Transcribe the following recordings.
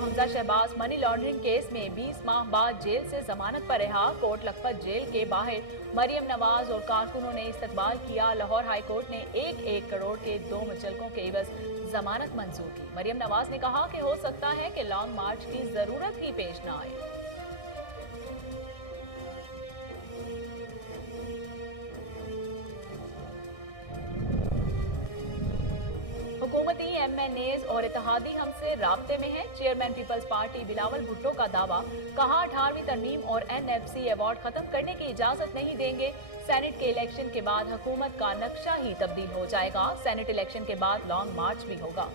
Hamza Shahbaz money laundering case में 20 माह बाद जेल से जमानत पर रिहा। कोट लखपत जेल के बाहर मरियम नवाज और कारकुनों ने इस्तकबाल किया। लाहौर हाई कोर्ट ने 1-1 करोड़ के 2 मुचलकों के एवज जमानत मंजूर की। मरियम नवाज ने कहा कि हो सकता है कि लॉन्ग मार्च की जरूरत ही पेश न आए। हुकूमती MNAs और इत्तेहादी हमसे राब्ते में हैं। चेयरमैन पीपल्स पार्टी बिलावल भुट्टो का दावा, कहा 18वीं तरमीम और NFC अवार्ड खत्म करने की इजाजत नहीं देंगे। सेनेट के इलेक्शन के बाद हुकूमत का नक्शा ही तब्दील हो जाएगा। सेनेट इलेक्शन के बाद लॉन्ग मार्च भी होगा।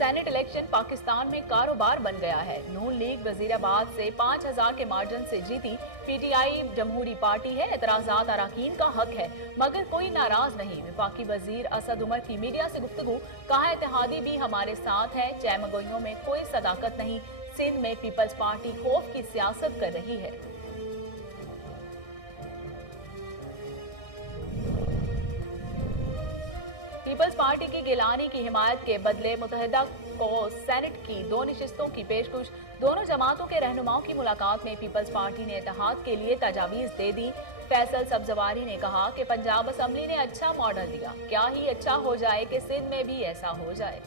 सेनेट इलेक्शन पाकिस्तान में कारोबार बन गया है। नून लीग वजीराबाद से 5000 के मार्जिन से जीती। PTI जमहूरी पार्टी है। एतराजात अराकीन का हक है, मगर कोई नाराज नहीं। वफाकी वजीर असद उमर की मीडिया से गुफ्तगू, कहा इत्तेहादी भी हमारे साथ है। चैमगोइयों में कोई सदाकत नहीं। सिंध में पीपल्स पार्टी खौफ की सियासत कर रही है। पीपल्स पार्टी की गिलानी की हिमायत के बदले मुत्तहिदा को सेनेट की 2 नशिस्तों की पेशकश। दोनों जमातों के रहनुमाओं की मुलाकात में पीपल्स पार्टी ने इत्तेहाद के लिए तजावीज दे दी। फैसल सब्जवारी ने कहा कि पंजाब असम्बली ने अच्छा मॉडल दिया, क्या ही अच्छा हो जाए कि सिंध में भी ऐसा हो जाए।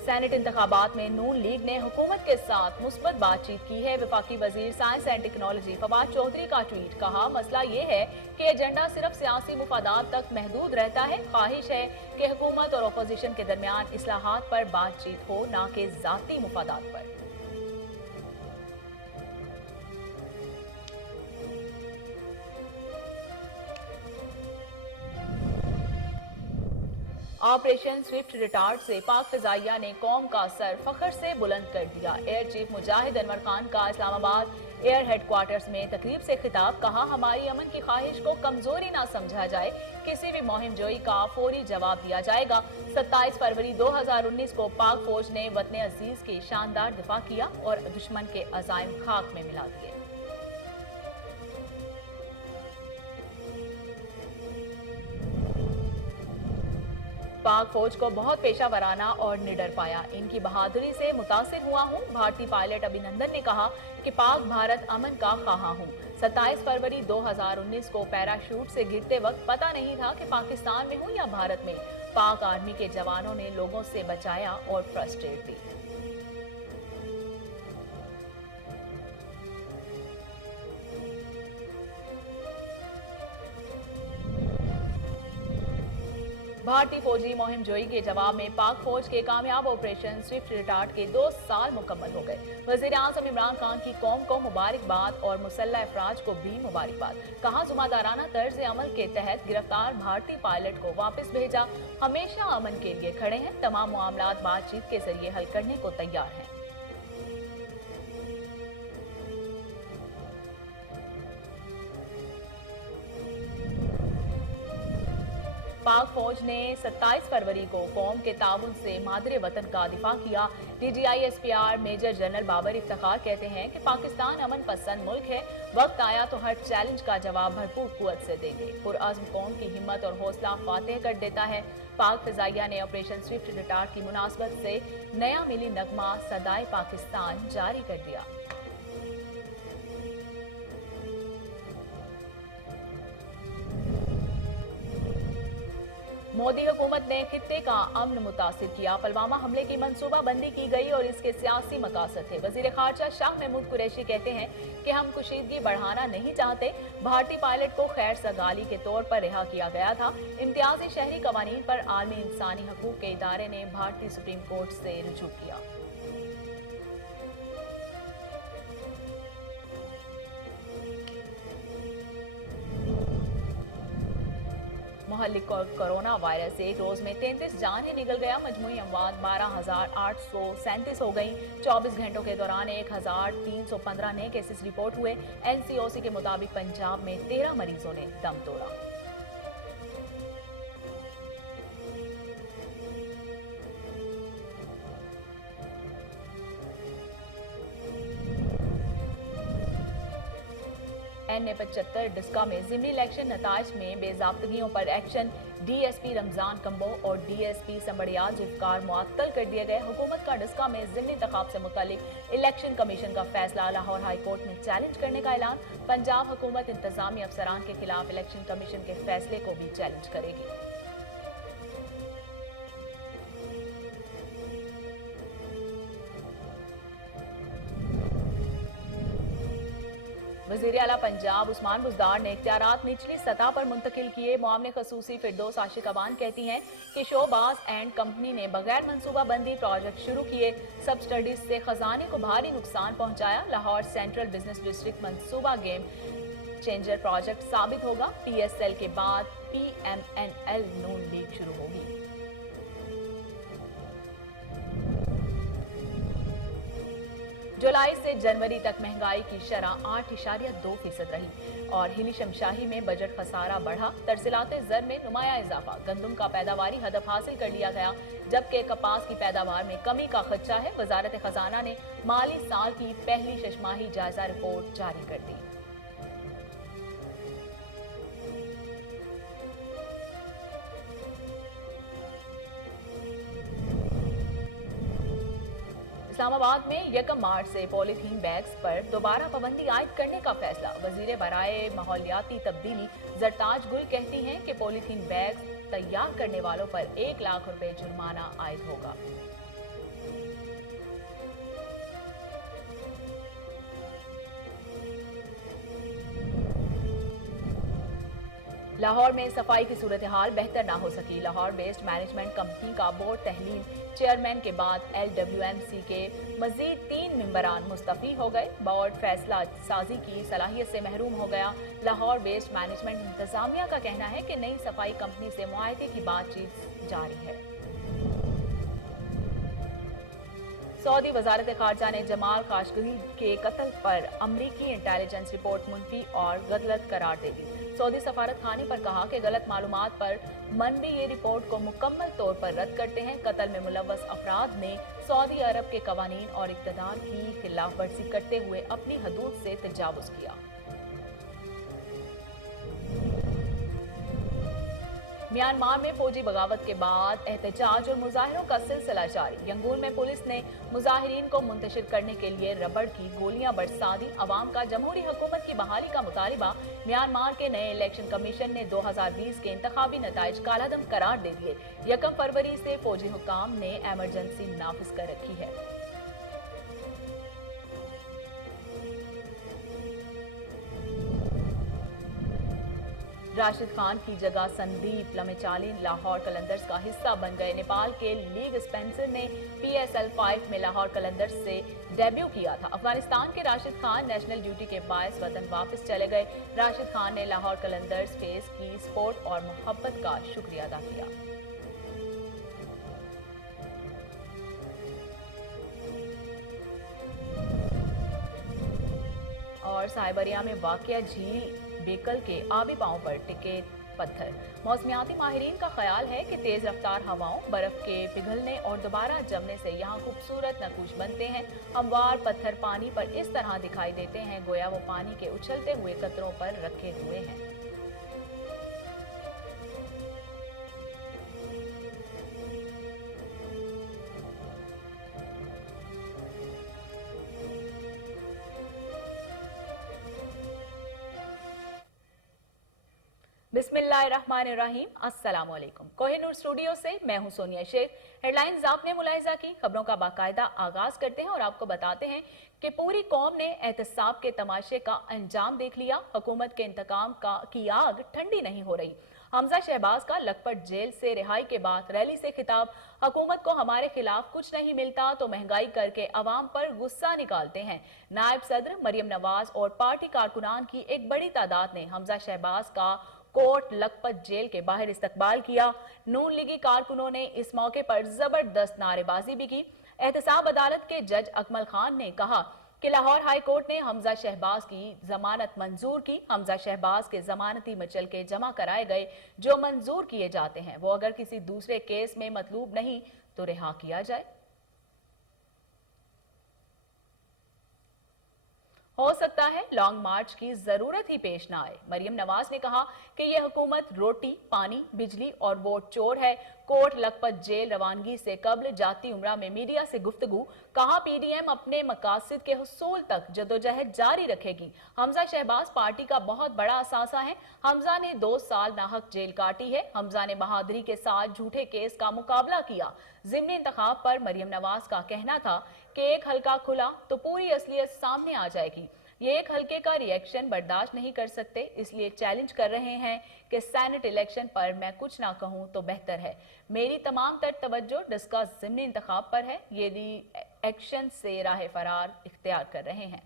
सेनेट इंतखाबात में नून लीग ने हुकूमत के साथ मुस्बत बातचीत की है। वफाकी वजीर science and technology Fawad Chaudhry का ट्वीट, कहा मसला ये है कि एजेंडा सिर्फ सियासी मुफादात तक महदूद रहता है। ख्वाहिश है कि हुकूमत और अपोजिशन के दरमियान इस्लाहात पर बातचीत हो, ना कि जाती मुफादात पर। ऑपरेशन स्विफ्ट रिटार्ड से पाक फिजाइया ने कौम का सर फख्र से बुलंद कर दिया। एयर चीफ मुजाहिद अनवर खान का इस्लामाबाद एयर हेडक्वार्टर्स में तकरीब से खिताब, कहा हमारी अमन की ख्वाहिश को कमजोरी ना समझा जाए। किसी भी मुहिम जोई का फौरी जवाब दिया जाएगा। 27 फरवरी 2019 को पाक फौज ने वतन अजीज की शानदार दिफा किया और दुश्मन के अजाइम खाक में मिला दिए। पाक फौज को बहुत पेशा वराना और निडर पाया। इनकी बहादुरी से मुतासिर हुआ हूँ। भारतीय पायलट अभिनंदन ने कहा कि पाक भारत अमन का ख्वाहा हूँ। 27 फरवरी 2019 को पैराशूट से गिरते वक्त पता नहीं था कि पाकिस्तान में हूँ या भारत में। पाक आर्मी के जवानों ने लोगों से बचाया और फर्स्ट एड दी। भारतीय फौजी मुहिम जोई के जवाब में पाक फौज के कामयाब ऑपरेशन स्विफ्ट रिटार्ड के 2 साल मुकम्मल हो गए। वज़ीर आज़म इमरान खान की कौम को मुबारकबाद और मुसल्लह अफराज को भी मुबारकबाद। कहा जुमादाराना तर्ज अमल के तहत गिरफ्तार भारतीय पायलट को वापस भेजा। हमेशा अमन के लिए खड़े हैं। तमाम मामलात बातचीत के जरिए हल करने को तैयार हैं। पाक फौज ने 27 फरवरी को कौम के ताउन से मादरे वतन का दिफा किया। DGI SPR major general Babar Iftikhar कहते हैं कि पाकिस्तान अमन पसंद मुल्क है। वक्त आया तो हर चैलेंज का जवाब भरपूर कुव्वत से देंगे। पुरअज़्म कौम की हिम्मत और हौसला फातेह कर देता है। पाक फिजाइया ने ऑपरेशन स्विफ्ट रिटार्ड की मुनासबत से नया मिली नगमा सदाए पाकिस्तान जारी कर दिया। मोदी हुकूमत ने खित्ते का अमन मुतासिर किया। पुलवामा हमले की मंसूबा बंदी की गई और इसके सियासी मकासद थे। वजीर खारजा शाह महमूद कुरैशी कहते हैं कि हम कुशीदगी बढ़ाना नहीं चाहते। भारतीय पायलट को खैर सगाली के तौर पर रिहा किया गया था। इम्तियाजी शहरी कवानीन पर आलमी इंसानी हकूक के इदारे ने भारतीय सुप्रीम कोर्ट से रुजू किया। मुहल्लिक कोरोना वायरस से एक रोज में 33 जानें निकल गया। मजमूई अमवात 12,837 हो गई। 24 घंटों के दौरान 1,315 नए केसेस रिपोर्ट हुए। NCOC के मुताबिक पंजाब में 13 मरीजों ने दम तोड़ा। हुसैन ने 75 डिस्का में ज़िमनी इलेक्शन नताइज में बेज़ाब्तगियों पर एक्शन। DSP रमजान कंबो और DSP संबड़ियाल जुल्फ़िकार मुअत्तल कर दिए गए। हुकूमत का डिस्का में ज़िमनी इंतखाब से मुतालिक इलेक्शन कमीशन का फैसला लाहौर हाई कोर्ट में चैलेंज करने का ऐलान। पंजाब हुकूमत इंतजामी अफसरान के खिलाफ इलेक्शन कमीशन के फैसले को भी चैलेंज करेगी। वज़ीर आला पंजाब उस्मान बुज़दार ने इख्तियारात निचली सतह पर मुंतकिल किए। मुआवने खसूसी फिरदौस आशिक अबान कहती हैं कि शोबाज एंड कंपनी ने बगैर मनसूबाबंदी प्रोजेक्ट शुरू किए, सब स्टडीज से खजाने को भारी नुकसान पहुंचाया। लाहौर सेंट्रल बिजनेस डिस्ट्रिक्ट मनसूबा गेम चेंजर प्रोजेक्ट साबित होगा। PSL के बाद PMNL नून लीग शुरू होगी। जुलाई से जनवरी तक महंगाई की शरह 8.2% रही और हिली शमशाही में बजट खसारा बढ़ा। तरसीलाते ज़र में नुमाया इजाफा। गंदम का पैदावारी हदफ हासिल कर लिया गया, जबकि कपास की पैदावार में कमी का खदशा है। वजारत खजाना ने माली साल की पहली छमाही जायजा रिपोर्ट जारी कर दी। इस्लामाबाद में 1 मार्च से पॉलीथीन बैग्स पर दोबारा पाबंदी आयद करने का फैसला। वजीर बराए माहौलियाती तब्दीली जरताज गुल कहती हैं कि पॉलीथीन बैग्स तैयार करने वालों पर 1 लाख रुपए जुर्माना आयद होगा। लाहौर में सफाई की सूरत हाल बेहतर ना हो सकी। लाहौर बेस्ड मैनेजमेंट कंपनी का बोर्ड तहलील चेयरमैन के बाद LWMC के मजीद 3 मेंबरान मुस्तफी हो गए। बोर्ड फैसला साजी की सलाहियत से महरूम हो गया। लाहौर बेस्ड मैनेजमेंट इंतजामिया का कहना है कि नई सफाई कंपनी से मुआहदे की बातचीत जारी है। सऊदी वजारत खारजा ने जमाल खाशोगी के कत्ल पर अमरीकी इंटेलिजेंस रिपोर्ट मुनफी और गलत करार दे दी। सऊदी सफारत खाने पर कहा कि गलत मालूमात पर मंदी ये रिपोर्ट को मुकम्मल तौर पर रद्द करते हैं। कत्ल में मुलव्वस अफराद ने सऊदी अरब के कवानीन और इक़्तिदार की खिलाफ वर्जी करते हुए अपनी हदूद से तजावुज़ किया। म्यांमार में फौजी बगावत के बाद एहतजाज और मुजाहिरों का सिलसिला जारी। यंगून में पुलिस ने मुजाहिरीन को मुंतशिर करने के लिए रबड़ की गोलियां बरसा दी। अवाम का जमहूरी हुकूमत की बहाली का मुतालिबा। म्यांमार के नए इलेक्शन कमीशन ने 2020 के इंतखाबी नताइज कालादम करार दे दिए। 1 फरवरी से फौजी हुकाम ने एमरजेंसी नाफिज कर रखी है। राशिद खान की जगह संदीप लमेचाली लाहौर कलंदर्स का हिस्सा बन गए। नेपाल के लीग स्पेंसर ने PSL 5 में लाहौर कलंदर्स से डेब्यू किया था। अफगानिस्तान के राशिद खान नेशनल ड्यूटी के बायस वतन वापस चले गए। राशिद खान ने लाहौर कलंदर्स फेस की सपोर्ट और मोहब्बत का शुक्रिया अदा किया। और साइबरिया में वाक़या झील बेकल के आबी पांव पर टिके पत्थर। मौसमियाती माहिरीन का ख्याल है कि तेज रफ्तार हवाओं, बर्फ के पिघलने और दोबारा जमने से यहाँ खूबसूरत नकूश बनते हैं। हमवार पत्थर पानी पर इस तरह दिखाई देते हैं गोया वो पानी के उछलते हुए कतरों पर रखे हुए हैं। बिस्मिल्लाहिर्रहमानिर्रहीम। अस्सलाम वालेकुम। कोहिनूर स्टूडियो से मैं हूं सोनिया शेख। हेडलाइंस आपने मुलाहिजा की, खबरों का बाकायदा आगाज करते हैं और आपको बताते हैं कि पूरी कौम ने एहतसाब के तमाशे का अंजाम देख लिया। हुकूमत के इंतकाम की आग ठंडी नहीं हो रही। हमजा शहबाज का लखपत जेल से रिहाई के बाद रैली से खिताब। हुकूमत को हमारे खिलाफ कुछ नहीं मिलता तो महंगाई करके अवाम पर गुस्सा निकालते हैं। नायब सदर मरियम नवाज और पार्टी कारकुनान की एक बड़ी तादाद ने हमजा शहबाज का कोर्ट लखपत जेल के बाहर इस्तकबाल किया। नून लीगी कारकुनों ने इस मौके पर जबरदस्त नारेबाजी भी की। एहतसाब अदालत के जज अकमल खान ने कहा कि लाहौर हाई कोर्ट ने हमजा शहबाज की जमानत मंजूर की। हमजा शहबाज के जमानती मचल के जमा कराए गए जो मंजूर किए जाते हैं वो अगर किसी दूसरे केस में मतलूब नहीं तो रिहा किया जाए। हो सकता है लॉन्ग मार्च की जरूरत ही पेश ना आए। मरियम नवाज ने कहा कि ये हुकूमत रोटी, पानी, बिजली और वोट चोर है। कोट लखपत जेल रवानगी से कबल जाती उमरा में मीडिया से गुफ्तगू, कहा पीडीएम अपने मकासद के हुसूल तक जदोजहद जारी रखेगी। हमजा शहबाज पार्टी का बहुत बड़ा असासा है। हमजा ने 2 साल नाहक जेल काटी है। हमजा ने बहादुरी के साथ झूठे केस का मुकाबला किया। ज़िमनी इंतखाब पर मरियम नवाज का कहना था कि एक हल्का खुला तो पूरी असलियत सामने आ जाएगी। ये एक हल्के का रिएक्शन बर्दाश्त नहीं कर सकते, इसलिए चैलेंज कर रहे हैं कि सेनेट इलेक्शन पर मैं कुछ ना कहूं तो बेहतर है। मेरी तमाम तर तवज्जो डिस्कस ज़िमनी इंतखाब पर है। ये एक्शन से राह फरार इख्तियार कर रहे हैं।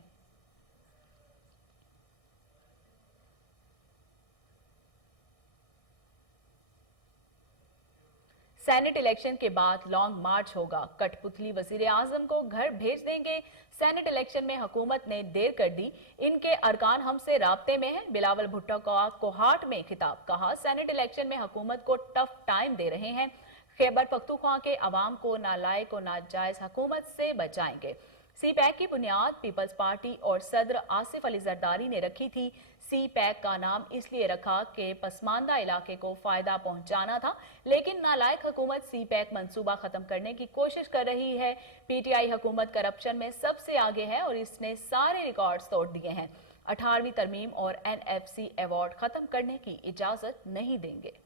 सेनेट इलेक्शन के बाद लॉन्ग मार्च होगा। कठपुतली वजीर आजम को घर भेज देंगे। सेनेट इलेक्शन में हुकूमत ने देर कर दी, इनके अरकान हमसे राब्ते में हैं। बिलावल भुट्टो का कोहाट में खिताब, कहा सेनेट इलेक्शन में हुकूमत को टफ टाइम दे रहे हैं। खैबर पख्तूनख्वा के अवाम को नालायक और नाजायज हुकूमत से बचाएंगे। सी पैक की बुनियाद पीपल्स पार्टी और सदर आसिफ अली जरदारी ने रखी थी। सी पैक का नाम इसलिए रखा कि पसमानदा इलाके को फायदा पहुंचाना था, लेकिन नालायक हुकूमत सी पैक मंसूबा खत्म करने की कोशिश कर रही है। पीटीआई हुकूमत करप्शन में सबसे आगे है और इसने सारे रिकॉर्ड्स तोड़ दिए हैं। 18वीं तरमीम और एनएफसी अवार्ड खत्म करने की इजाजत नहीं देंगे।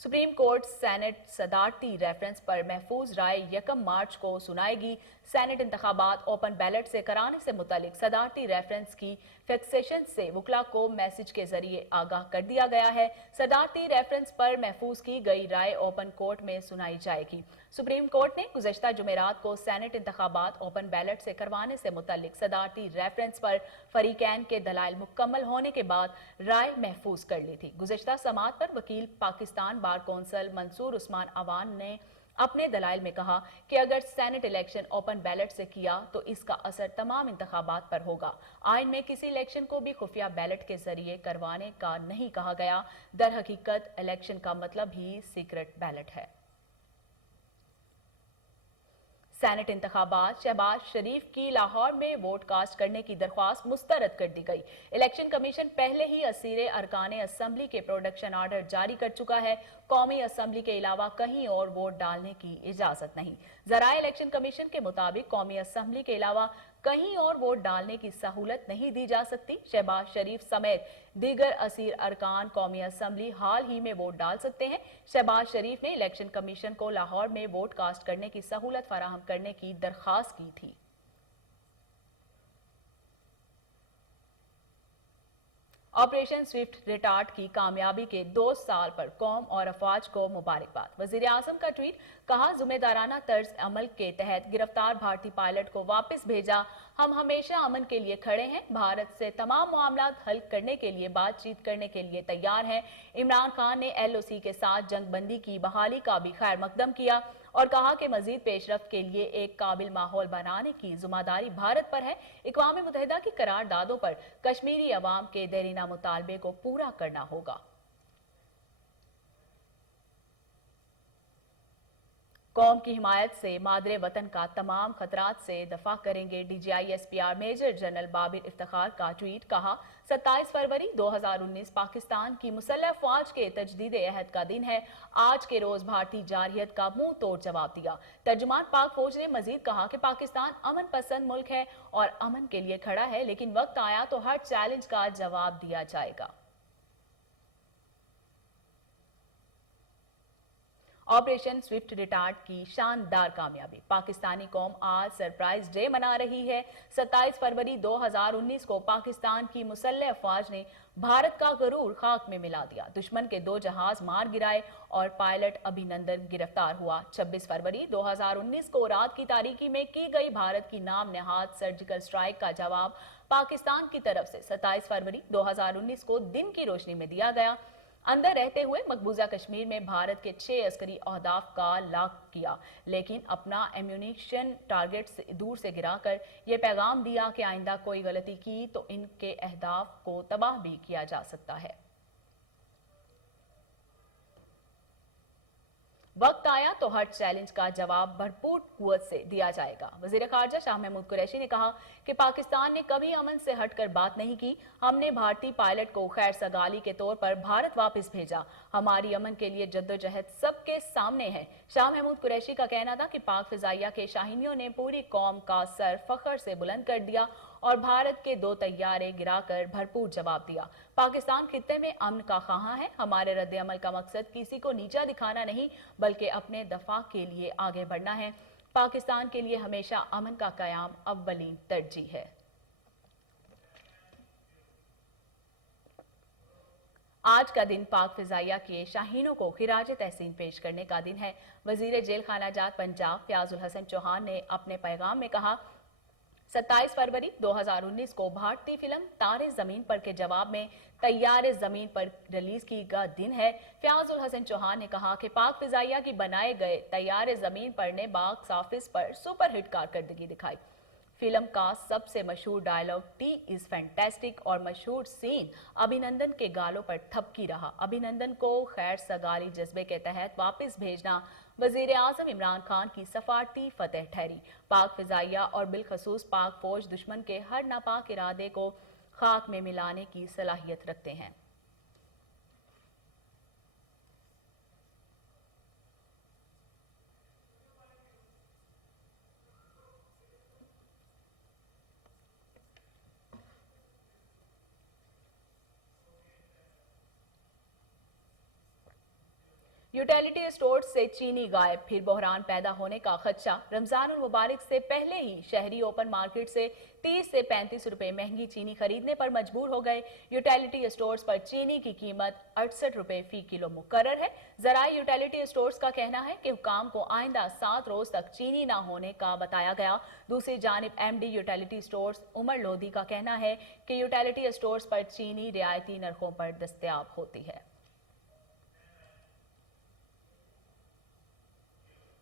सुप्रीम कोर्ट सेनेट सदारती रेफरेंस पर महफूज राय 1 मार्च को सुनाएगी। सेनेट इंतखाबात ओपन बैलेट से कराने से मुतालिक सदारती रेफरेंस की फिक्सेशन से वकला को मैसेज के जरिए आगाह कर दिया गया है। सदारती रेफरेंस पर महफूज की गई राय ओपन कोर्ट में सुनाई जाएगी। सुप्रीम कोर्ट ने गुज़श्ता जुमेरात को सेनेट इंतखाबात ओपन बैलेट से करवाने से मुतालिक सदारती रेफरेंस पर फरीकैन के दलाइल मुकम्मल होने के बाद राय महफूज कर ली थी। गुज़श्ता समात पर वकील पाकिस्तान बार कौंसल मंसूर उस्मान अवान ने अपने दलाइल में कहा कि अगर सेनेट इलेक्शन ओपन बैलेट से किया तो इसका असर तमाम इंतखाबात पर होगा। आइन में किसी इलेक्शन को भी खुफिया बैलेट के जरिए करवाने का नहीं कहा गया। दर हकीकत इलेक्शन का मतलब ही सीक्रेट बैलेट है। सेनेट इंतखाबात शहबाज शरीफ की लाहौर में वोट कास्ट करने की दरख्वास्त मुस्तरद कर दी गई। इलेक्शन कमीशन पहले ही असीरे अरकाने असम्बली के प्रोडक्शन आर्डर जारी कर चुका है। कौमी असम्बली के अलावा कहीं और वोट डालने की इजाजत नहीं। ज़राए इलेक्शन कमीशन के मुताबिक कौमी असम्बली के अलावा कहीं और वोट डालने की सहूलत नहीं दी जा सकती। शहबाज शरीफ समेत दीगर असीर अरकान कौमी असम्बली हाल ही में वोट डाल सकते हैं। शहबाज शरीफ ने इलेक्शन कमीशन को लाहौर में वोट कास्ट करने की सहूलत फराहम करने की दरख्वास्त की थी। ऑपरेशन स्विफ्ट रिटार्ट की कामयाबी के 2 साल पर कौम और अफवाज को मुबारकबाद। वजीर आजम का ट्वीट, कहा जिम्मेदाराना तर्ज अमल के तहत गिरफ्तार भारतीय पायलट को वापस भेजा। हम हमेशा अमन के लिए खड़े हैं, भारत से तमाम मामला हल करने के लिए बातचीत करने के लिए तैयार हैं। इमरान खान ने LOC के साथ जंगबंदी की बहाली का भी खैर मकदम किया और कहा कि मजीद पेशरफ्त के लिए एक काबिल माहौल बनाने की जिम्मेदारी भारत पर है। अक़वाम मुत्तहिदा की करारदादों पर कश्मीरी अवाम के देरीना मुतालबे को पूरा करना होगा। कौम की हिमायत से मादरे वतन का तमाम खतरात से दफा करेंगे। DGI SPR major general Babar Iftikhar का ट्वीट, कहा 27 फरवरी 2019 पाकिस्तान की मुसल्लह अफवाज के तजदीद अहद का दिन है। आज के रोज भारतीय जारहियत का मुंह तोड़ जवाब दिया। तर्जुमान पाक फौज ने मजीद कहा कि पाकिस्तान अमन पसंद मुल्क है और अमन के लिए खड़ा है, लेकिन वक्त आया तो हर चैलेंज का जवाब दिया जाएगा। ऑपरेशन स्विफ्ट रिटार्ट की शानदार कामयाबी, पाकिस्तानी कौम आज सरप्राइज डे मना रही है। 27 फरवरी 2019 को पाकिस्तान की मुसल्लह अफवाज ने भारत का गरूर खाक में मिला दिया। दुश्मन के 2 जहाज मार गिराए और पायलट अभिनंदन गिरफ्तार हुआ। 26 फरवरी 2019 को रात की तारीकी में की गई भारत की नाम नहाद सर्जिकल स्ट्राइक का जवाब पाकिस्तान की तरफ से 27 फरवरी 2019 को दिन की रोशनी में दिया गया। अंदर रहते हुए मकबूजा कश्मीर में भारत के 6 अस्करी अहदाफ का लाक किया, लेकिन अपना एम्यूनिशन टारगेट से दूर से गिराकर यह पैगाम दिया कि आइंदा कोई गलती की तो इनके अहदाफ को तबाह भी किया जा सकता है। वक्त आया तो हर चैलेंज का जवाब भरपूर कुव्वत से दिया जाएगा। वजीर खारजा शाह महमूद कुरैशी ने कहा कि पाकिस्तान ने कभी अमन से हटकर बात नहीं की। हमने भारतीय पायलट को खैर सगाली के तौर पर भारत वापस भेजा। हमारी अमन के लिए जद्दोजहद सबके सामने है। शाह महमूद कुरैशी का कहना था कि पाक फिजाइया के शाहीनियों ने पूरी कौम का सर फख्र से बुलंद कर दिया और भारत के 2 तैयारे गिराकर भरपूर जवाब दिया। पाकिस्तान खित्ते में अमन का ख़्वाह है। हमारे रद्द अमल का मकसद किसी को नीचा दिखाना नहीं बल्कि अपने दफा के लिए आगे बढ़ना है। पाकिस्तान के लिए हमेशा अमन का क़याम अव्वलीन तरजीह है। आज का दिन पाक फिजाइया के शाहीनों को खिराज तहसीन पेश करने का दिन है। वजीर जेल खानाजात पंजाब फयाजुल हसन चौहान ने अपने पैगाम में कहा, 27 फरवरी 2019 को भारतीय फिल्म तारे जमीन पर के जवाब में तैयारे जमीन पर रिलीज की गया दिन है। फयाजुल हसन चौहान ने कहा कि पाक फिजाइया की बनाए गए तैयारे जमीन पर ने बॉक्स ऑफिस पर सुपरहिट कारकर्दगी दिखाई। फिल्म का सबसे मशहूर डायलॉग टी इज फैंटास्टिक और मशहूर सीन अभिनंदन के गालों पर थपकी रहा। अभिनंदन को खैर सगाली जज्बे के तहत वापस भेजना वजीर आजम इमरान खान की सफारती फतेह ठहरी। पाक फिजाइया और बिलखसूस पाक फौज दुश्मन के हर नापाक इरादे को खाक में मिलाने की सलाहियत रखते हैं। यूटिलिटी स्टोर से चीनी गायब, फिर बहरान पैदा होने का खदशा। रमजान मुबारक से पहले ही शहरी ओपन मार्केट से 30 से 35 रुपए महंगी चीनी खरीदने पर मजबूर हो गए। यूटिलिटी स्टोर्स पर चीनी की कीमत 68 रुपए फी किलो मुकर्रर है। जराए यूटिलिटी स्टोर्स का कहना है कि हुकाम को आइंदा 7 रोज तक चीनी न होने का बताया गया। दूसरी जानिब MD utility stores Umar Lodhi का कहना है कि यूटिलिटी स्टोर्स पर चीनी रियायती नरखों पर दस्तयाब होती है।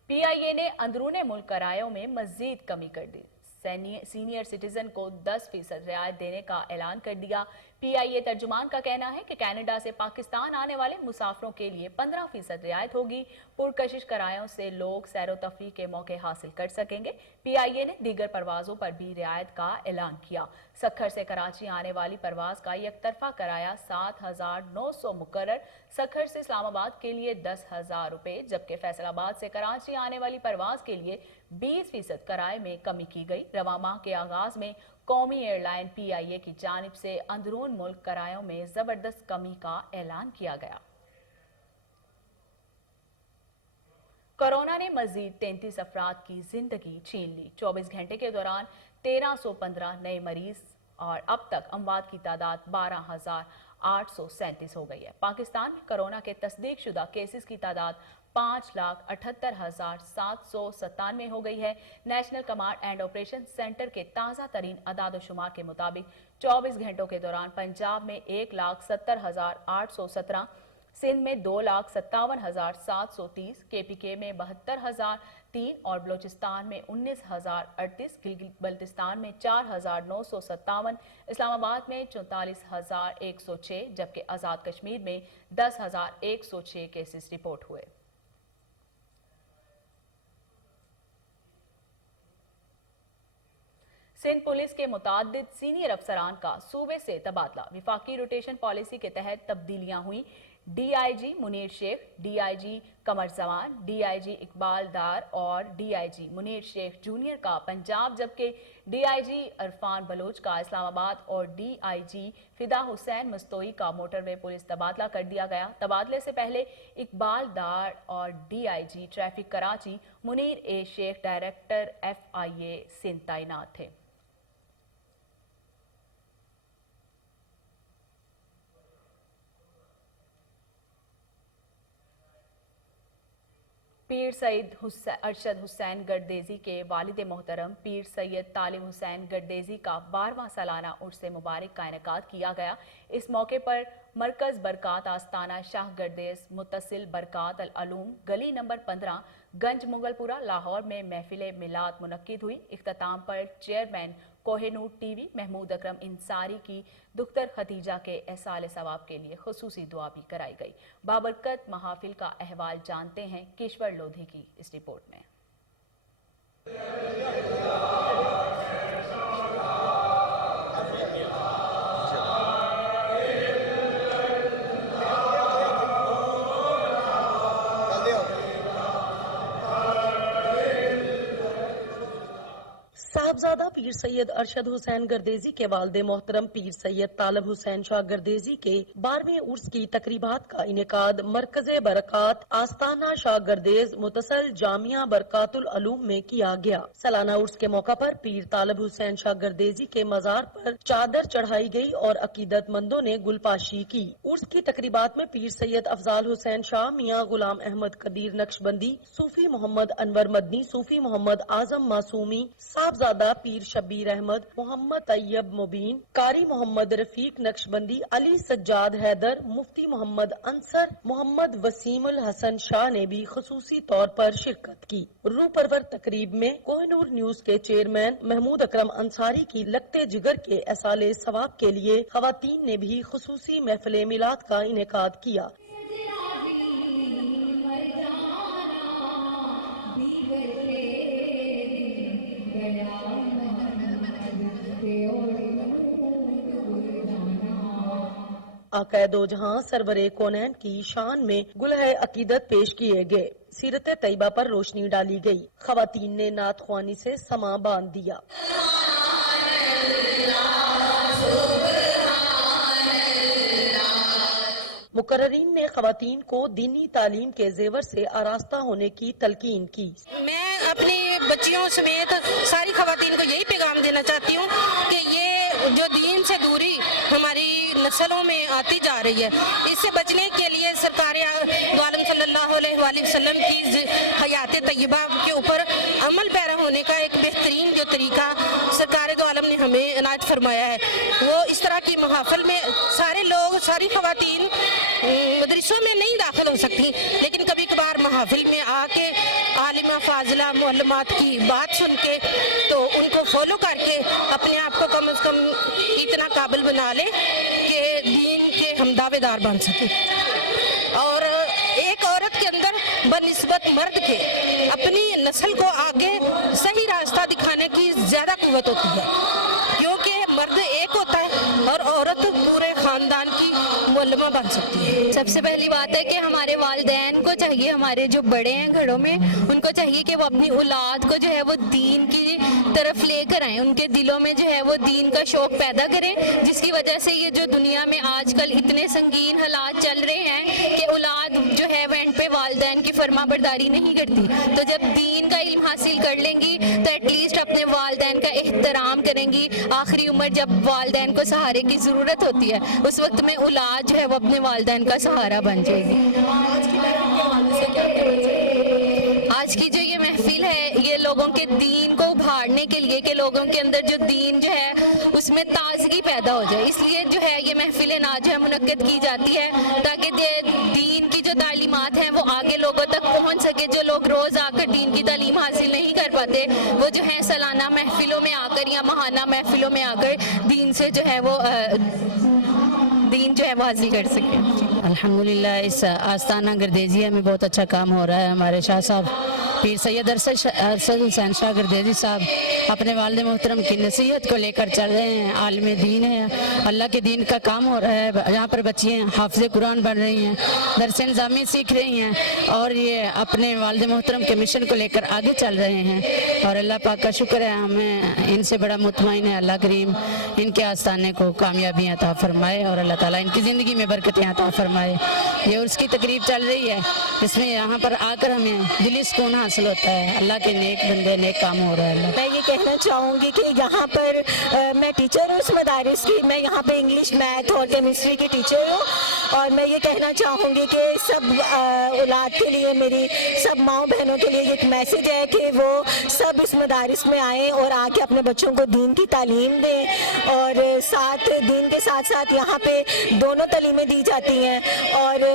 PIA ने अंदरूने मुल्क करायों में मजीद कमी कर दी। सीनियर सिटीजन को 10% रियायत देने का ऐलान कर दिया। PIA तर्जुमान का कहना है कि कनाडा से पाकिस्तान आने वाले मुसाफिरों के लिए 15% रियायत होगी। पुरकशिश करायों से लोग सैरो तफरीह के मौके हासिल कर सकेंगे। PIA ने दीगर परवाजों पर भी रियायत का ऐलान किया। सखर से कराची आने वाली परवाज का एक तरफा कराया 7,900 मुकर्रर, सखर से इस्लामाबाद के लिए 10,000 रुपए, जबकि फैसलाबाद से कराची आने वाली परवाज के लिए 20% किराए में कमी की गई। रवा माह के आगाज में कौमी एयरलाइन PIA की जानिब से अंदरून मुल्क किरायों में जबरदस्त कमी का ऐलान किया गया। कोरोना ने मजीद 33 अफराद की जिंदगी छीन ली। 24 घंटे के दौरान 1315 नए मरीज और अब तक अमवात की तादाद 12,837 हो गई है। पाकिस्तान में कोरोना के तस्दीक शुदा केसेस की तादाद 5,78,797 हो गई है। National command and operation centre के ताज़ा तरीन अदाद-ओ-शुमार के मुताबिक 24 घंटों के दौरान पंजाब में 1,70,817, सिंध में 2,57,730, KPK में 72,003 और बलोचिस्तान में 19,038, गिलगित बल्तिस्तान में 4,957, इस्लामाबाद में 44,106, जबकि आज़ाद कश्मीर में 10,106 केसेस रिपोर्ट हुए। सिंध पुलिस के मुताद्दिद सीनियर अफसरान का सूबे से तबादला। विफाकी रोटेशन पॉलिसी के तहत तब्दीलियां हुई। DIG मुनीर शेख, DIG कमर जमान, DIG इकबाल डार और DIG मुनीर शेख जूनियर का पंजाब, जबकि DIG इरफान बलोच का इस्लामाबाद और DIG फिदा हुसैन मस्तोई का मोटरवे पुलिस तबादला कर दिया गया। तबादले से पहले इकबाल डार और DIG traffic Karachi Munir Sheikh director FIA Sindh तैनात थे। पीर सईद अरशद हुसैन गर्देजी के वालिद मोहतरम पीर सैयद तालिब हुसैन गर्देजी का 12वां सालाना उर्स मुबारक का इनेकाद किया गया। इस मौके पर मरकज बरकात आस्ताना शाह गर्देज मुत्तसिल बरकात अल अलूम गली नंबर 15 गंज मुगलपुरा लाहौर में महफिल मिलाद मुनक्किद हुई। इख्तिताम पर चेयरमैन कोहिनूर टीवी महमूद अकरम इंसारी की दुख्तर खदीजा के एहसाल सवाब के लिए खुसूसी दुआ भी कराई गई। बाबरकत महाफिल का अहवाल जानते हैं किश्वर लोधी की इस रिपोर्ट में। साहबजादा पीर सैयद अरशद हुसैन गर्देजी के वालिद मोहतरम पीर सैयद तालब हुसैन शाह गर्देजी के 12वें उर्स की तकरीबात का इनेकाद मरकज़ बरकात आस्ताना शाह गर्देज मुतसल जामिया बरकातुल अलूम में किया गया। सालाना उर्स के मौका पर पीर तालब हुसैन शाह गर्देजी के मजार पर चादर चढ़ाई गई और अकीदतमंदों ने गुलपाशी की। उर्स की तकरीबात में पीर सैयद अफजाल हुसैन शाह, मियाँ गुलाम अहमद कदीर नक्शबंदी, सूफी मोहम्मद अनवर मदनी, सूफी मोहम्मद आजम मासूमी, साहबजादा पीर शब्बीर अहमद, मोहम्मद तैयब मुबीन, कारी मोहम्मद रफीक नक्शबंदी, अली सज्जाद हैदर, मुफ्ती मोहम्मद अंसर, मोहम्मद वसीमुल हसन शाह ने भी खुसूसी तौर पर शिरकत की। रूह परवर तकरीब में कोहिनूर न्यूज के चेयरमैन महमूद अकरम अंसारी की लगते जिगर के एहसाले सवाब के लिए खवातीन ने भी खुसूसी महफिल मिलाद का इनेकाद किया। आक़ाए दो जहां सरवरे कोनैन की शान में गुलहे अकीदत पेश किए गए। सीरत तैयबा पर रोशनी डाली गई। खवातीन ने नात ख्वानी से समा बांध दिया। मुकर्ररीन ने खवातीन को दीनी तालीम के जेवर से आरास्ता होने की तलकीन की। मैं अपनी बच्चियों समेत सारी खवातीन को यही पैगाम देना चाहती हूँ कि ये जो दीन से दूरी हमारी नस्लों में आती जा रही है, इससे बचने के लिए सरकार आलम सल्लल्लाहु अलैहि वसल्लम की हयात तय्यबा के ऊपर अमल पैरा होने का एक बेहतरीन जो तरीका सरकार दो आलम ने हमें इनायत फरमाया है, वो इस तरह की महाफिल में सारे लोग, सारी खवातीन मदरसों में नहीं दाखिल हो सकती, लेकिन कभी कभार महाफिल में आके आलिमा फाजिला मुअल्लिमात की बात सुन के तो उनको फॉलो करके अपने आप को कम से कम इतना काबिल बना ले कि दीन के हम दावेदार बन सके। और एक औरत के अंदर बनिस्बत मर्द के अपनी नस्ल को आगे सही रास्ता दिखाने की ज्यादा कुव्वत होती है, क्योंकि मर्द एक होता है और औरत पूरे खानदान की मुअल्लिमा बन सकती है। सबसे पहली बात है कि हमारे वालिदैन को चाहिए, हमारे जो बड़े हैं घरों में, उनको चाहिए कि वो अपनी औलाद को जो है वो दीन की तरफ लेकर आए, उनके दिलों में जो है वो दीन का शौक पैदा करें, जिसकी वजह से ये जो दुनिया में आजकल इतने संगीन हालात चल रहे हैं कि औलाद जो है वो एंड पे वालिदैन की फरमाबरदारी नहीं करती। तो जब दीन का इल्म हासिल कर लेंगी तो एटलीस्ट अपने वालिदैन का एहतराम करेंगी। आखिरी उम्र जब वालिदैन को सहारे की ज़रूरत होती है, उस वक्त में औलाद जो है वो अपने वालिदैन का सहारा बन जाएगी। आज की जो ये महफिल है, ये लोगों के दीन को उभारने के लिए, कि लोगों के अंदर जो दीन जो है उसमें ताजगी पैदा हो जाए, इसलिए जो है ये महफिल नाज है मुनक्कद की जाती है, ताकि दीन की जो तालीमात हैं वो आगे लोगों तक पहुंच सके। जो लोग रोज आकर दीन की तालीम हासिल नहीं कर पाते, वो जो है सालाना महफिलों में आकर या माहाना महफिलों में आकर दीन से जो है वो दीन जो है वो हासिल कर सके। अल्हम्दुलिल्लाह इस आस्ताना गर्देजिया में बहुत अच्छा काम हो रहा है। हमारे शाह साहब पीर सैयद अरशद हुसैन शाह गर्देजी साहब अपने वालिद मोहतरम की नसीहत को लेकर चल रहे हैं। आलिम दीन है, अल्लाह के दीन का काम हो रहा है। यहाँ पर बच्चियाँ हाफिज़ कुरान बन रही हैं, दरस निज़ामी सीख रही हैं और ये अपने वालिद मोहतरम के मिशन को लेकर आगे चल रहे हैं। और अल्लाह पाक का शुक्र है, हमें इनसे बड़ा मुतमईन है अल्लाह करीम इनके आस्ताने को कामयाबियाँ अता फरमाए और अल्लाह ताला इनकी ज़िंदगी में बरकतें अता फरमाए। ये उसकी तकरीब चल रही है, इसमें यहाँ पर आकर हमें दिली सुकून हासिल होता है। अल्लाह के नेक बंदे नेक काम हो रहा है। मैं ये कहना चाहूँगी कि यहाँ पर मैं टीचर हूँ उस मदारिस की, मैं यहाँ पे इंग्लिश, मैथ और केमिस्ट्री की टीचर हूँ। और मैं ये कहना चाहूँगी कि सब औलाद के लिए, मेरी सब माँओं बहनों के लिए एक मैसेज है कि वो सब इस मदारिस में आएँ और आके अपने बच्चों को दीन की तालीम दें। और साथ दीन के साथ साथ यहाँ पे दोनों तालीमें दी जाती हैं। और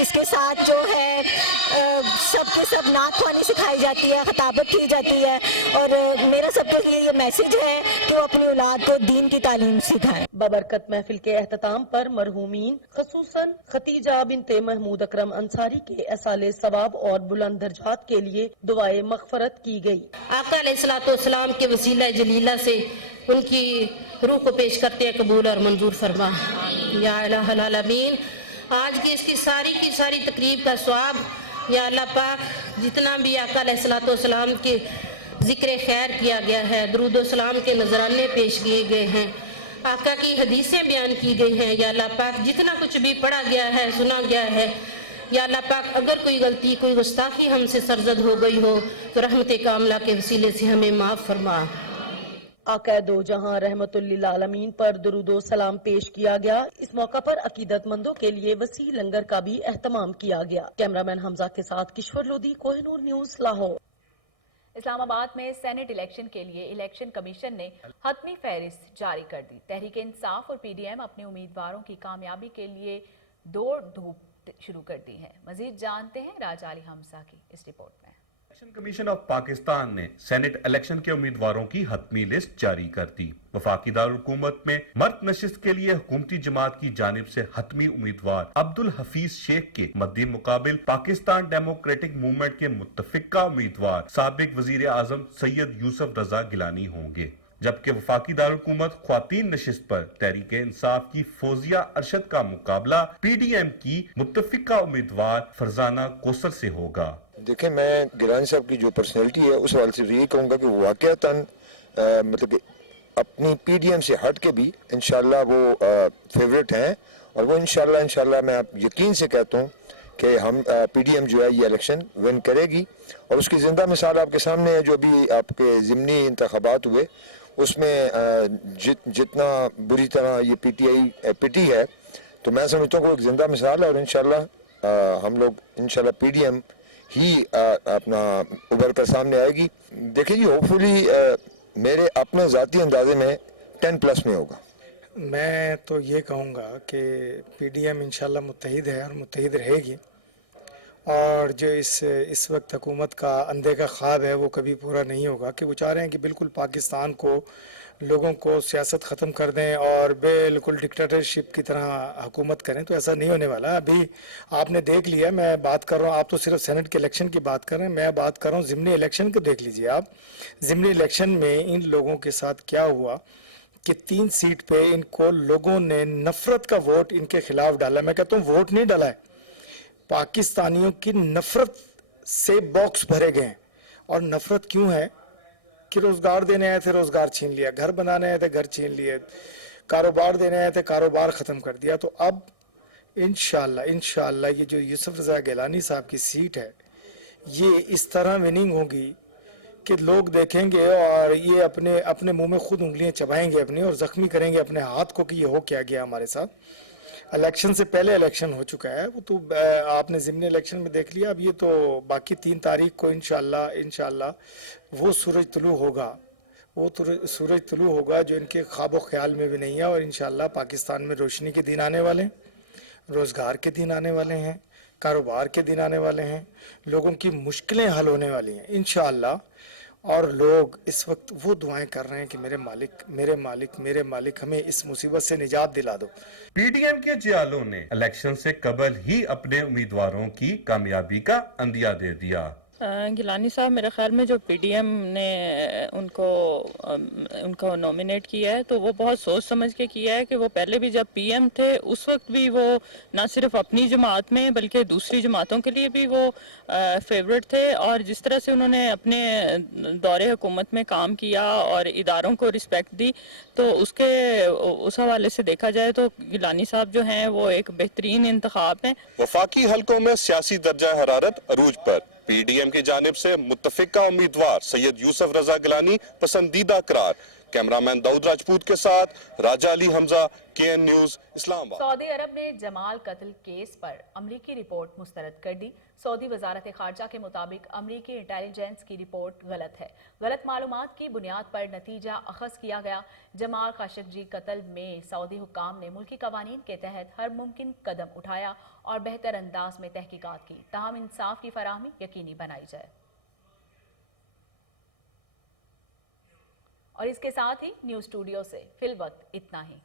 इसके साथ जो है सब के सब नात ख्वानी सिखाई जाती है, खताबत की जाती है, और मेरा सबके लिए ये मैसेज है कि वो अपनी औलाद को दीन की तालीम सिखाएं। बबरकत महफिल के एहतताम पर मरहूमीन खसूसन खतीजा बिनते महमूद अकरम अंसारी के एसाले सवाब और बुलंद दर्जात के लिए दुआए मगफरत की गई। आका अलैहिस्सलाम के वसीला जलीला से उनकी रूह को पेश करते हैं, कबूल और मंजूर फरमा या इलाहुल आलमीन। आज की इसकी सारी तकरीब का स्वाब या अल्लाह पाक, जितना भी आका अलैहिस्सलाम के जिक्र खैर किया गया है, दरूद व सलाम के नजराने पेश किए गए हैं, आका की हदीसें बयान की गई हैं, या अल्लाह पाक जितना कुछ भी पढ़ा गया है, सुना गया है, या अल्लाह पाक अगर कोई गलती, कोई गुस्ताखी हमसे सरजद हो गई हो तो रहमत कामला के वसीले से हमें माफ़ फरमा। आका दो जहां रहमतुल लिल आलमीन पर दुरूदो सलाम पेश किया गया। इस मौका पर अकीदतमंदों के लिए वसी लंगर का भी एहतमाम किया गया। कैमरामैन हमजा के साथ किशोर लोधी, कोहिनूर न्यूज, लाहौर। इस्लामाबाद में सेनेट इलेक्शन के लिए इलेक्शन कमीशन ने हतमी फहरिस्त जारी कर दी। तहरीक इंसाफ और पीडीएम अपने उम्मीदवारों की कामयाबी के लिए दौड़ धूप शुरू कर दी है। मजीद जानते हैं राजा अली हमजा की इस रिपोर्ट में। इलेक्शन कमीशन ऑफ पाकिस्तान ने सेनेट इलेक्शन के उम्मीदवारों की हतमी लिस्ट जारी कर दी। वफाकी दारुल-हुकूमत में मर्द नशिस्त के लिए हुकूमती जमात की जानिब से हतमी उम्मीदवार अब्दुल हफीज शेख के मद्दे मुकाबिल पाकिस्तान डेमोक्रेटिक मूवमेंट के मुत्तफिका उम्मीदवार साबिक वजीर आजम सैयद यूसुफ रजा गिलानी होंगे, जबकि वफाकी दारुल-हुकूमत ख्वातीन नशिस्त पर तहरीक इंसाफ की फौजिया अरशद का मुकाबला पीडीएम की मुत्तफिका उम्मीदवार फरजाना कोसर से होगा। देखें, मैं गिलानी साहब की जो पर्सनैलिटी है उस हवाले से यही कहूँगा कि वो वाकयातन मतलब कि अपनी पीडीएम से हट के भी इंशाल्लाह वो फेवरेट हैं, और वो इंशाल्लाह मैं आप यकीन से कहता हूँ कि हम पीडीएम जो है ये इलेक्शन विन करेगी। और उसकी जिंदा मिसाल आपके सामने है, जो भी आपके ज़िमनी इंतखाबात हुए उसमें जितना बुरी तरह ये पीटीआई पिटी है, तो मैं समझता हूँ कि एक जिंदा मिसाल है, और इंशाल्लाह हम लोग इंशाल्लाह पीडीएम ही अपना उभर कर सामने आएगी। देखिए जी, होपफुली मेरे अपने ज़ाती अंदाजे में 10+ में होगा। मैं तो ये कहूँगा कि पीडीएम इंशाल्लाह मुत्तहिद है और मुत्तहिद रहेगी, और जो इस वक्त हुकूमत का अंधे का ख्वाब है वो कभी पूरा नहीं होगा कि वो चाह रहे हैं कि बिल्कुल पाकिस्तान को, लोगों को सियासत ख़त्म कर दें और बिल्कुल डिक्टेटरशिप की तरह हुकूमत करें। तो ऐसा नहीं होने वाला। अभी आपने देख लिया, मैं बात कर रहा हूँ, आप तो सिर्फ सेनेट के इलेक्शन की बात कर रहे हैं, मैं बात कर रहा हूँ ज़िमनी इलेक्शन को। देख लीजिए आप, ज़िमनी इलेक्शन में इन लोगों के साथ क्या हुआ कि 3 सीट पे इनको लोगों ने नफरत का वोट इनके खिलाफ डाला। मैं कहता हूँ वोट नहीं डाला है, पाकिस्तानियों की नफरत से बॉक्स भरे गए। और नफरत क्यों है कि रोजगार देने आए थे, रोजगार छीन लिया, घर बनाने आए थे, घर छीन लिए, कारोबार देने आए थे, कारोबार खत्म कर दिया। तो अब इंशाल्लाह ये जो यूसुफ रजा गिलानी साहब की सीट है, ये इस तरह विनिंग होगी कि लोग देखेंगे और ये अपने मुंह में खुद उंगलियां चबाएंगे अपनी, और जख्मी करेंगे अपने हाथ को कि ये हो क्या गया हमारे साथ। इलेक्शन से पहले इलेक्शन हो चुका है, वो तो आपने ज़िमनी इलेक्शन में देख लिया। अब ये तो बाकी 3 तारीख को इंशाल्लाह वो सूरज तुलू होगा, वो सूरज तुलू होगा जो इनके ख्वाब ख्याल में भी नहीं है। और इंशाल्लाह पाकिस्तान में रोशनी के दिन आने वाले हैं, रोज़गार के दिन आने वाले हैं, कारोबार के दिन आने वाले हैं, लोगों की मुश्किलें हल होने वाली हैं इंशाल्लाह। और लोग इस वक्त वो दुआएं कर रहे हैं कि मेरे मालिक हमें इस मुसीबत से निजात दिला दो। पीडीएम के जियालों ने इलेक्शन से कबल ही अपने उम्मीदवारों की कामयाबी का अंदिया दे दिया। गिलानी साहब, मेरे ख्याल में जो पीडीएम ने उनको नॉमिनेट किया है तो वो बहुत सोच समझ के किया है कि वो पहले भी जब पीएम थे उस वक्त भी वो ना सिर्फ अपनी जमात में बल्कि दूसरी जमातों के लिए भी वो फेवरेट थे। और जिस तरह से उन्होंने अपने दौरे हुकूमत में काम किया और इदारों को रिस्पेक्ट दी, तो उस हवाले से देखा जाए तो गिलानी साहब जो हैं वो एक बेहतरीन इंतखाब हैं। वफाकी हलकों में सियासी दर्जा हरारत अरूज पर, पीडीएम की जानिब से मुत्तफिका उम्मीदवार सैयद यूसुफ रजा गिलानी पसंदीदा करार। कैमरामैन दाऊद राजपूत के साथ राजा अली हमजा, केएन न्यूज, इस्लामाबाद। सऊदी अरब ने जमाल कत्ल केस पर अमरीकी रिपोर्ट मुस्तरद कर दी। सऊदी वजारत खारजा के मुताबिक अमरीकी इंटेलिजेंस की रिपोर्ट गलत है। गलत मालूमात की बुनियाद पर नतीजा अखज़ किया गया। जमाल खाशोगी कत्ल में सऊदी हुक्काम ने मुल्की कवानीन के तहत हर मुमकिन कदम उठाया और बेहतर अंदाज में तहकीकात की, ताहम इंसाफ की फराहमी यकीनी बनाई जाए। और इसके साथ ही न्यूज स्टूडियो से फिल वक्त इतना ही।